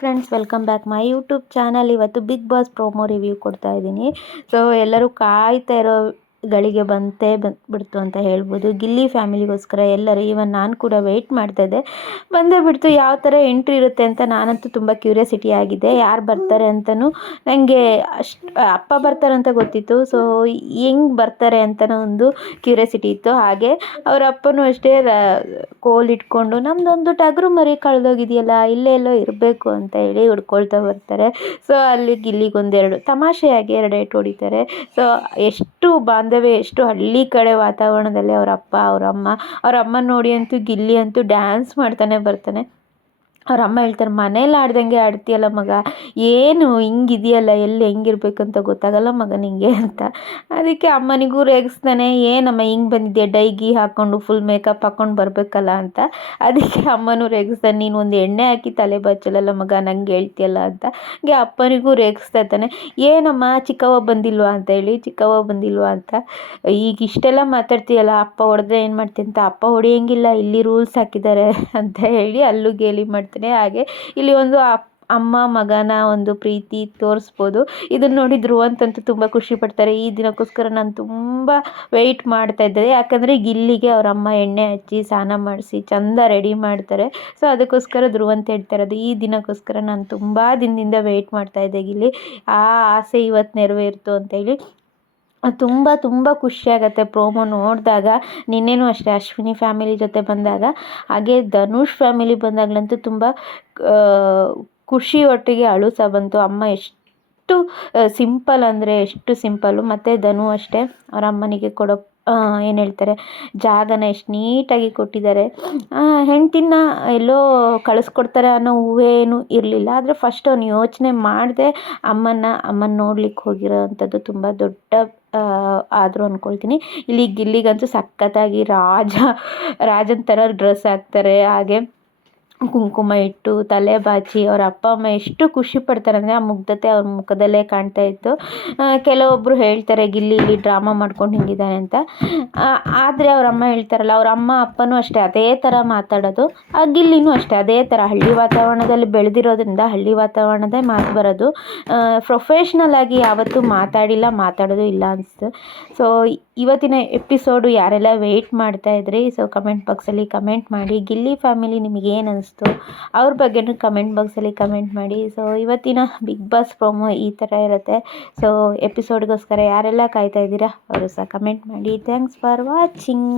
Friends, welcome back my YouTube channel. ಇವತ್ತು big boss promo review ಕೊಡ್ತಾ ಇದ್ದೀನಿ. So ಎಲ್ಲರೂ ಕಾಯ್ತಾ ಇರೋ ಗಳಿಗೆ ಬಂದ್ಬಿಡ್ತು ಅಂತ ಹೇಳ್ಬೋದು. ಗಿಲ್ಲಿ ಫ್ಯಾಮಿಲಿಗೋಸ್ಕರ ಎಲ್ಲರೂ, ಈವನ್ ನಾನು ಕೂಡ ವೆಯ್ಟ್ ಮಾಡ್ತಾ ಇದ್ದೆ. ಬಂದೇ ಬಿಡ್ತು. ಯಾವ ಥರ ಎಂಟ್ರಿ ಇರುತ್ತೆ ಅಂತ ನಾನಂತೂ ತುಂಬ ಕ್ಯೂರಿಯಾಸಿಟಿ ಆಗಿದೆ. ಯಾರು ಬರ್ತಾರೆ ಅಂತಲೂ ನನಗೆ ಅಪ್ಪ ಬರ್ತಾರೆ ಅಂತ ಗೊತ್ತಿತ್ತು. ಸೊ ಹೆಂಗೆ ಬರ್ತಾರೆ ಅಂತಲೂ ಒಂದು ಕ್ಯೂರಿಯಾಸಿಟಿ ಇತ್ತು. ಹಾಗೆ ಅವರ ಅಪ್ಪನೂ ಅಷ್ಟೇ ಕೋಲ್ ಇಟ್ಕೊಂಡು ನಮ್ಮದೊಂದು ಟಗರು ಮರಿ ಕಳೆದೋಗಿದೆಯಲ್ಲ, ಇಲ್ಲೇ ಎಲ್ಲೋ ಇರಬೇಕು ಅಂತ ಹೇಳಿ ಹುಡ್ಕೊಳ್ತಾ ಬರ್ತಾರೆ. ಸೊ ಅಲ್ಲಿ ಗಿಲ್ಲಿಗೊಂದೆರಡು ತಮಾಷೆಯಾಗಿ ಎರಡು ಏಟು ಹೊಡಿತಾರೆ. ಸೊ ಎಷ್ಟು ಬಾಂಧವ್ಯ, ಎಷ್ಟು ಹಳ್ಳಿ ಕಡೆ ವಾತಾವರಣದಲ್ಲಿ ಅವರ ಅಪ್ಪ ಅವ್ರ ಅಮ್ಮ ನೋಡಿ ಅಂತೂ ಗಿಲ್ಲಿ ಅಂತೂ ಡ್ಯಾನ್ಸ್ ಮಾಡ್ತಾನೆ ಬರ್ತಾನೆ. ಅವ್ರ ಅಮ್ಮ ಹೇಳ್ತಾರೆ, ಮನೇಲಿ ಆಡ್ದಂಗೆ ಆಡ್ತೀಯಲ್ಲ ಮಗ, ಏನು ಹಿಂಗಿದೆಯಲ್ಲ, ಎಲ್ಲಿ ಹೆಂಗಿರ್ಬೇಕಂತ ಗೊತ್ತಾಗಲ್ಲ ಮಗ ನಿಂಗೆ ಅಂತ. ಅದಕ್ಕೆ ಅಮ್ಮನಿಗೂ ರೇಗಿಸ್ತಾನೆ, ಏನಮ್ಮ ಹಿಂಗೆ ಬಂದಿದ್ಯಾ, ಡೈಗಿ ಹಾಕ್ಕೊಂಡು ಫುಲ್ ಮೇಕಪ್ ಹಾಕ್ಕೊಂಡು ಬರಬೇಕಲ್ಲ ಅಂತ. ಅದಕ್ಕೆ ಅಮ್ಮನೂ ರೇಗಿಸ್ತಾನೆ, ನೀನು ಒಂದು ಎಣ್ಣೆ ಹಾಕಿ ತಲೆ ಬಚ್ಚಲಲ್ಲ ಮಗ, ನಂಗೆ ಹೇಳ್ತೀಯಲ್ಲ ಅಂತ. ಹಾಗೆ ಅಪ್ಪನಿಗೂ ರೇಗಿಸ್ತಾ ಇರ್ತಾನೆ, ಏನಮ್ಮ ಚಿಕ್ಕವ್ವ ಬಂದಿಲ್ವಾ ಅಂತ ಹೇಳಿ, ಚಿಕ್ಕವ್ವ ಬಂದಿಲ್ವಾ ಅಂತ. ಈಗ ಇಷ್ಟೆಲ್ಲ ಮಾತಾಡ್ತೀಯಲ್ಲ, ಅಪ್ಪ ಹೊಡೆದ್ರೆ ಏನು ಮಾಡ್ತೀನಿ ಅಂತ. ಅಪ್ಪ ಹೊಡೆಯಂಗಿಲ್ಲ, ಇಲ್ಲಿ ರೂಲ್ಸ್ ಹಾಕಿದ್ದಾರೆ ಅಂತ ಹೇಳಿ ಅಲ್ಲೂ ಗೇಲಿ ಮಾಡ್ತಾನೆ. ಹಾಗೆ ಇಲ್ಲಿ ಒಂದು ಅಮ್ಮ ಮಗನ ಒಂದು ಪ್ರೀತಿ ತೋರಿಸ್ಬೋದು. ಇದನ್ನು ನೋಡಿ ಧ್ರುವಂತಂತೂ ತುಂಬ ಖುಷಿ ಪಡ್ತಾರೆ. ಈ ದಿನಕ್ಕೋಸ್ಕರ ನಾನು ತುಂಬ ವೆಯ್ಟ್ ಮಾಡ್ತಾ ಇದ್ದೆ. ಯಾಕಂದರೆ ಗಿಲ್ಲಿಗೆ ಅವ್ರ ಅಮ್ಮ ಎಣ್ಣೆ ಹಚ್ಚಿ ಸ್ನಾನ ಮಾಡಿಸಿ ಚಂದ ರೆಡಿ ಮಾಡ್ತಾರೆ. ಸೊ ಅದಕ್ಕೋಸ್ಕರ ಧ್ರುವಂತ ಹೇಳ್ತಾ ಇರೋದು, ಈ ದಿನಕ್ಕೋಸ್ಕರ ನಾನು ತುಂಬ ದಿನದಿಂದ ವೆಯ್ಟ್ ಮಾಡ್ತಾ ಇದ್ದೆ ಗಿಲ್ಲಿ, ಆ ಆಸೆ ಇವತ್ತು ನೆರವೇರಿತು ಅಂತೇಳಿ. ತುಂಬ ತುಂಬ ಖುಷಿಯಾಗತ್ತೆ ಪ್ರೋಮೋ ನೋಡಿದಾಗ. ನಿನ್ನೆನೂ ಅಷ್ಟೇ ಅಶ್ವಿನಿ ಫ್ಯಾಮಿಲಿ ಜೊತೆ ಬಂದಾಗ, ಹಾಗೆ ಧನುಷ್ ಫ್ಯಾಮಿಲಿ ಬಂದಾಗಲಂತೂ ತುಂಬ ಖುಷಿ ಒಟ್ಟಿಗೆ ಅಳು ಸಹ ಬಂತು. ಅಮ್ಮ ಎಷ್ಟು ಸಿಂಪಲ್ ಅಂದರೆ ಎಷ್ಟು ಸಿಂಪಲ್ಲು. ಮತ್ತು ಧನು ಅಷ್ಟೇ ಅವ್ರ ಅಮ್ಮನಿಗೆ ಕೊಡೋ ಏನು ಹೇಳ್ತಾರೆ ಜಾಗನ ಎಷ್ಟು ನೀಟಾಗಿ ಕೊಟ್ಟಿದ್ದಾರೆ. ಹೆಂಡ್ತಿನ ಎಲ್ಲೋ ಕಳಿಸ್ಕೊಡ್ತಾರೆ ಅನ್ನೋ ಊಹೆನೂ ಇರಲಿಲ್ಲ. ಆದರೆ ಫಸ್ಟ್ ಅವ್ನು ಯೋಚನೆ ಮಾಡದೆ ಅಮ್ಮನ ನೋಡ್ಲಿಕ್ಕೆ ಹೋಗಿರೋ ಅಂಥದ್ದು ತುಂಬ ದೊಡ್ಡ ಆದರೂ ಅಂದ್ಕೊಳ್ತೀನಿ. ಇಲ್ಲಿ ಗಿಲ್ಲಿಗಂತೂ ಸಖತ್ತಾಗಿ ರಾಜನ ಥರ ಡ್ರೆಸ್ ಹಾಕ್ತಾರೆ. ಹಾಗೆ ಕುಂಕುಮ ಇಟ್ಟು ತಲೆ ಬಾಚಿ ಅವ್ರ ಅಪ್ಪ ಅಮ್ಮ ಎಷ್ಟು ಖುಷಿ ಪಡ್ತಾರೆ ಅಂದರೆ ಆ ಮುಗ್ಧತೆ ಅವ್ರ ಮುಖದಲ್ಲೇ ಕಾಣ್ತಾ ಇತ್ತು. ಕೆಲವೊಬ್ಬರು ಹೇಳ್ತಾರೆ ಗಿಲ್ಲಿ ಇಲ್ಲಿ ಡ್ರಾಮಾ ಮಾಡ್ಕೊಂಡು ಹಿಂಗಿದ್ದಾನೆ ಅಂತ. ಆದರೆ ಅವ್ರ ಅಮ್ಮ ಹೇಳ್ತಾರಲ್ಲ, ಅವ್ರ ಅಮ್ಮ ಅಪ್ಪನೂ ಅಷ್ಟೇ ಅದೇ ಥರ ಮಾತಾಡೋದು. ಆ ಗಿಲ್ಲಿನೂ ಅಷ್ಟೇ ಅದೇ ಥರ ಹಳ್ಳಿ ವಾತಾವರಣದಲ್ಲಿ ಬೆಳೆದಿರೋದ್ರಿಂದ ಹಳ್ಳಿ ವಾತಾವರಣದೇ ಮಾತು ಬರೋದು. ಪ್ರೊಫೆಷ್ನಲ್ ಆಗಿ ಯಾವತ್ತೂ ಮಾತಾಡೋದು ಇಲ್ಲ ಅನಿಸ್ತು. ಸೊ ಇವತ್ತಿನ ಎಪಿಸೋಡು ಯಾರೆಲ್ಲ ವೆಯ್ಟ್ ಮಾಡ್ತಾ ಇದ್ರಿ, ಸೊ ಕಮೆಂಟ್ ಬಾಕ್ಸಲ್ಲಿ ಕಮೆಂಟ್ ಮಾಡಿ. ಗಿಲ್ಲಿ ಫ್ಯಾಮಿಲಿ ನಿಮಗೇನು ಅನಿಸ್ತು ಅವ್ರ ಬಗ್ಗೆನೂ ಕಮೆಂಟ್ ಬಾಕ್ಸಲ್ಲಿ ಕಮೆಂಟ್ ಮಾಡಿ. ಸೊ ಇವತ್ತಿನ ಬಿಗ್ ಬಾಸ್ ಪ್ರೋಮೋ ಈ ಥರ ಇರುತ್ತೆ. ಸೊ ಎಪಿಸೋಡ್ಗೋಸ್ಕರ ಯಾರೆಲ್ಲ ಕಾಯ್ತಾ ಇದ್ದೀರಾ ಅವರು ಸಹ ಕಮೆಂಟ್ ಮಾಡಿ. Thanks for watching.